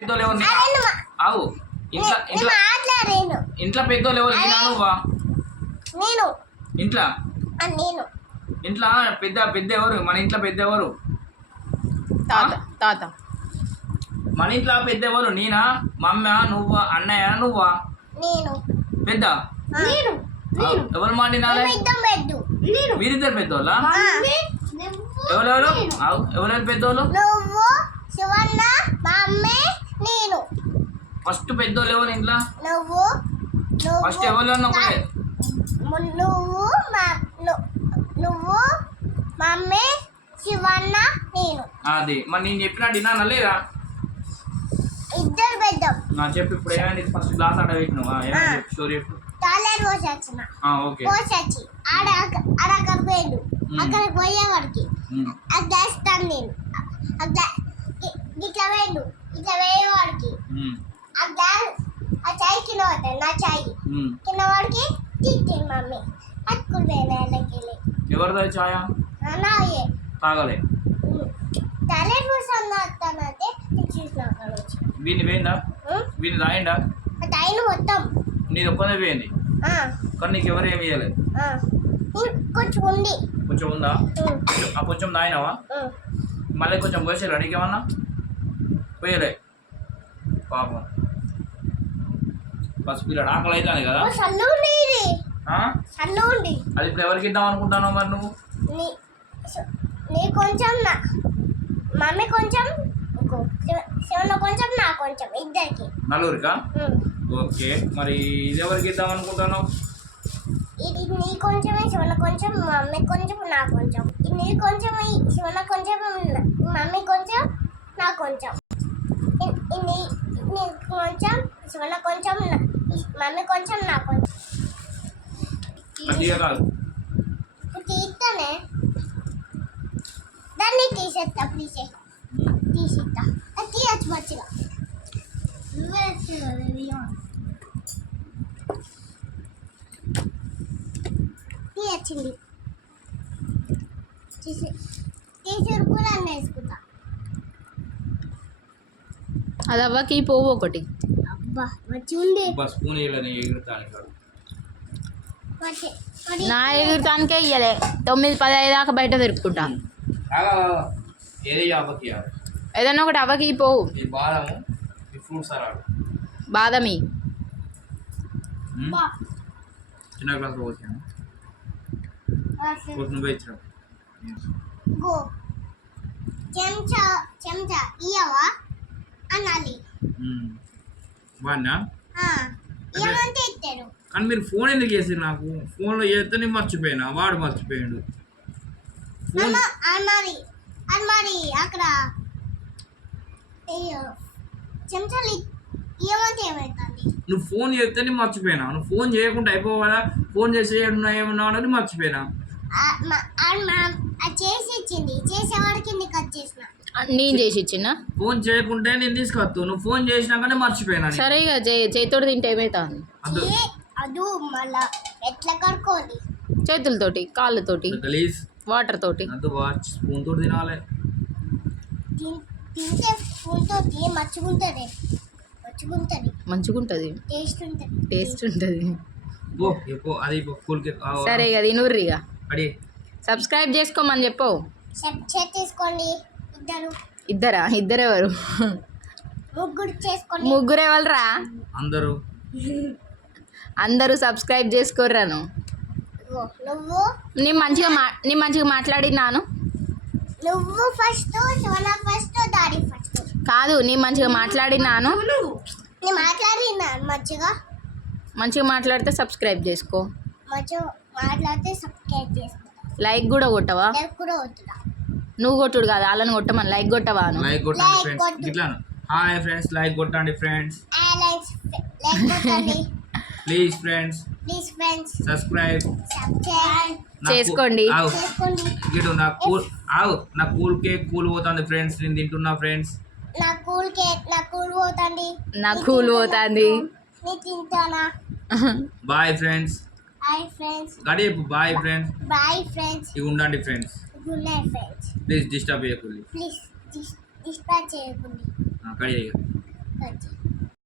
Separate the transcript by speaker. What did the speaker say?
Speaker 1: పెద్దోళ్ళు ఎవరు? ఆవు ఇంట్లో ఇంట్లో పెద్దోళ్ళు ఎవరు? నీనా నువ్వా
Speaker 2: నేను.
Speaker 1: ఇంట్లో?
Speaker 2: నేను.
Speaker 1: ఇంట్లో పెద్ద పెద్ద ఎవరు? మన ఇంట్లో పెద్ద ఎవరు?
Speaker 3: తాత తాత.
Speaker 1: మన ఇంట్లో పెద్ద ఎవరు? నేనా? మమ్మ నువ్వా? అన్నయ్య నువ్వా?
Speaker 2: నేను.
Speaker 1: పెద్ద?
Speaker 2: నేను.
Speaker 1: ఎవరు
Speaker 2: పెట్టు
Speaker 1: మీరిద్దరు పెద్దోళ్ళా. ఎవరెవరు? ఎవరెవరు పెద్దోళ్ళు
Speaker 2: నువ్వు శివన్న మా అమ్మే నేను
Speaker 1: ఫస్ట్ పెద్దోళ్ళు ఎవరు ఇంట్లో?
Speaker 2: నువ్వు నువ్వు
Speaker 1: ఫస్ట్ ఎవరు ఒకటే?
Speaker 2: నువ్వు నువ్వు మా అమ్మే శివన్న నేను.
Speaker 1: అది. మరి నేను చెప్పిన డిన్నా లేదా?
Speaker 2: ఇద్దరు పెద్దాం
Speaker 1: నా చెప్పి ఇప్పుడు ఏమైంది? ఫస్ట్ క్లాస్ ఆడ పెట్టినావు. ఏమైంది? చెప్పు, స్టోరీ చెప్పు.
Speaker 2: టాయిలెట్ పోసి వచ్చిన
Speaker 1: ఓకే.
Speaker 2: పోసి వచ్చి ఆడ ఆడ అక్కడ పోయిండు. అక్కడికి పోయేవాడికి ఆ తాను నేను. ఇట్లా వేయండు ఇట్లా ఆ ఆ చాయ్ కింద నా చాయ్
Speaker 1: ఉమ్.
Speaker 2: కింద వాడికి తిట్టింది మమ్మీ అట్టుకుని పోయిన ఎండకి వెళ్ళి
Speaker 1: ఎవరిదో ఛాయ?
Speaker 2: నాయే
Speaker 1: తాగలే.
Speaker 2: టాయిలెట్ పోసి అన్నట్టానంటే నేను చూసిన అక్కడ వచ్చి
Speaker 1: వీడిని పోయిందా రాయిందా?
Speaker 2: ఆ టైన్ మొత్తం
Speaker 1: నీది ఒక్కదే పోయింది
Speaker 2: ఆ,
Speaker 1: కానీ నీకు ఎవరు ఏమి ఇవ్వలేదు
Speaker 2: ఆ. ఇంకొంచెం ఉంది.
Speaker 1: కొంచెం ఉందా?
Speaker 2: ఉం,
Speaker 1: ఆ కొంచెం తాగినావా
Speaker 2: ఉం.
Speaker 1: మళ్ళీ కొంచెం పోసారా నీకేమన్నా? పోయలే. పాపం. బస్ పిల్లడు ఆకలి అవుతుంది కదా. అది ఇప్పుడు ఎవరికి ఇద్దాం అనుకుంటాను మరి నువ్వు?
Speaker 2: నీ కొంచెం నా మమ్మీ కొంచెం శివన్న కొంచెం నా కొంచెం ఇద్దరికి.
Speaker 1: నలుగురికా. ఓకే మరి ఇది ఎవరికి ఇద్దాం అనుకుంటాను
Speaker 2: ఇది నీ కొంచెమే శివన్న కొంచెం మమ్మీ కొంచెం నా కొంచెం. ఇది నీ కొంచెం శివన్న కొంచెం మమ్మీ కొంచెం నా కొంచెం. ఇది కొంచెం శివన్న కొంచెం మమ్మీ కొంచెం నా కొంచెం. తీస్తానే దాన్ని తీసేస్తా ప్లీజే తీసిస్తా అది తీయచ్చు మంచిగా. తీయచ్చింది. తీసి తీసి కూడా వేసుకుంటా.
Speaker 3: అది అవ్వకి పోవు ఒకటి.
Speaker 2: అబ్బా ఉంది
Speaker 1: స్పూన్ వేయాలని
Speaker 3: నా ఎగురుతానికే ఇయ్యలే. తొమ్మిది పది ఐదు దాకా బయట తిరుపుకుంటా
Speaker 1: ఆగా, ఆగా. ఏది యాపకి ఇవ్వాలి?
Speaker 3: ఏదన్నా ఒకటి అవ్వకి పోవు.
Speaker 1: ఈ బాదము. చిన్న నువ్వే
Speaker 2: గో. చెంచా చెంచా ఇయ్యవా? అనాలి.
Speaker 1: వాడినా? కానీ మీరు ఫోన్ ఎందుకు చేసారు నాకు? ఫోన్లో చేస్తే నేను మర్చిపోయినా వాడు మర్చిపోయాడు. ఫోన్
Speaker 2: అక్కడ. చెంచాలు
Speaker 1: నువ్వు ఫోన్ చేస్తే నేను మర్చిపోయినా. నువ్వు ఫోన్ చేయకుండా అయిపోవాలా? ఫోన్ చేసి ఏమన్నా ఏమన్నా అని మర్చిపోయినా.
Speaker 2: చేసి ఇచ్చింది. చేసేవాడికి నీకు వచ్చేసిన
Speaker 3: నేను చేసి ఇచ్చిన?
Speaker 1: ఫోన్ చేయకుంటే నేను తీసుకొస్తావు నువ్వు ఫోన్ చేసినాకనే మర్చిపోయినా.
Speaker 3: సరే ఇక చే చేతితోటి తింటే ఏమవుతుంది
Speaker 1: అద్దు
Speaker 2: ఏ అదు మళ్ళా ఎట్లా కడుక్కోవాలి?
Speaker 3: చేతులతోటి కాళ్ళతోటి
Speaker 1: గలీజ్
Speaker 3: వాటర్ తోటి
Speaker 1: అద్దు వాచ్ స్పూన్ తోటి తినాలి.
Speaker 2: తిన్- తింటే స్పూన్తో ఏం మచ్చుకుంటుంది మచ్చుకుంటుంది
Speaker 3: మంచిగుంటుంది.
Speaker 2: టేస్ట్ ఉంటుంది
Speaker 3: టేస్ట్ ఉంటుంది
Speaker 1: పో పో అది పో కూల్కి
Speaker 3: సరే ఇక తినుర్రి ఇక
Speaker 1: అడి.
Speaker 3: సబ్స్క్రైబ్ చేసుకోమని చెప్పు.
Speaker 2: చెప్ చేతి తీసుకోండి ఇద్దరు.
Speaker 3: ఇద్దరా? ఇద్దరెవరు?
Speaker 2: ముగ్గురు చేసుకోండి
Speaker 3: ముగ్గురు ఎవరురా
Speaker 1: అందరూ.
Speaker 3: అందరూ సబ్స్క్రైబ్ చేసుకోర్రాను
Speaker 2: నువ్వు.
Speaker 3: నేను మంచిగా మా నేను మంచిగా మాట్లాడినాను
Speaker 2: నువ్వు ఫస్ట్ శివన ఫస్ట్ దాడి ఫస్ట్
Speaker 3: కాదు నేను మంచిగా మాట్లాడినాను
Speaker 2: నేను మాట్లాడినా మంచిగా?
Speaker 3: మంచిగా మాట్లాడితే సబ్స్క్రైబ్ చేసుకో.
Speaker 2: మంచిగా మాట్లాడితే సబ్స్క్రైబ్ చేసుకుంటా
Speaker 3: లైక్ కూడా కొట్టవా?
Speaker 2: లైక్ కూడా అవుతుందా
Speaker 3: నువ్వు కొట్టుడు కాదు వాళ్ళని కొట్టమని లైక్ కొట్టవా నువ్వు?
Speaker 1: లైక్ కొట్టండి ఫ్రెండ్స్
Speaker 2: కొట్టు.
Speaker 1: ఇట్లా హాయ్ ఫ్రెండ్స్ లైక్ కొట్టండి ఫ్రెండ్స్
Speaker 2: లైక్ లైక్ కొట్టండి.
Speaker 1: Please friends
Speaker 2: please friends
Speaker 1: subscribe
Speaker 2: subscribe చేసుకోండి.
Speaker 1: గిటు నా కూల్ ఆవు. నా కూల్ కేక్ కూల్ పోతుంది ఫ్రెండ్స్ నేను తింటున్నా ఫ్రెండ్స్
Speaker 2: నా కూల్ కేక్ నా కూల్ పోతుంది.
Speaker 3: నా కూల్ పోతుంది.
Speaker 2: నీ తింటానా?
Speaker 1: బాయ్ ఫ్రెండ్స్
Speaker 2: హాయ్ ఫ్రెండ్స్
Speaker 1: గడి బాయ్ ఫ్రెండ్స్
Speaker 2: బాయ్ ఫ్రెండ్స్
Speaker 1: ఇవి ఉండండి friends
Speaker 2: good night friends
Speaker 1: please disturb చేయకూడదు
Speaker 2: ప్లీజ్ డిస్పాచ్ చేయకండి
Speaker 1: కడి
Speaker 2: కట్ చేయి.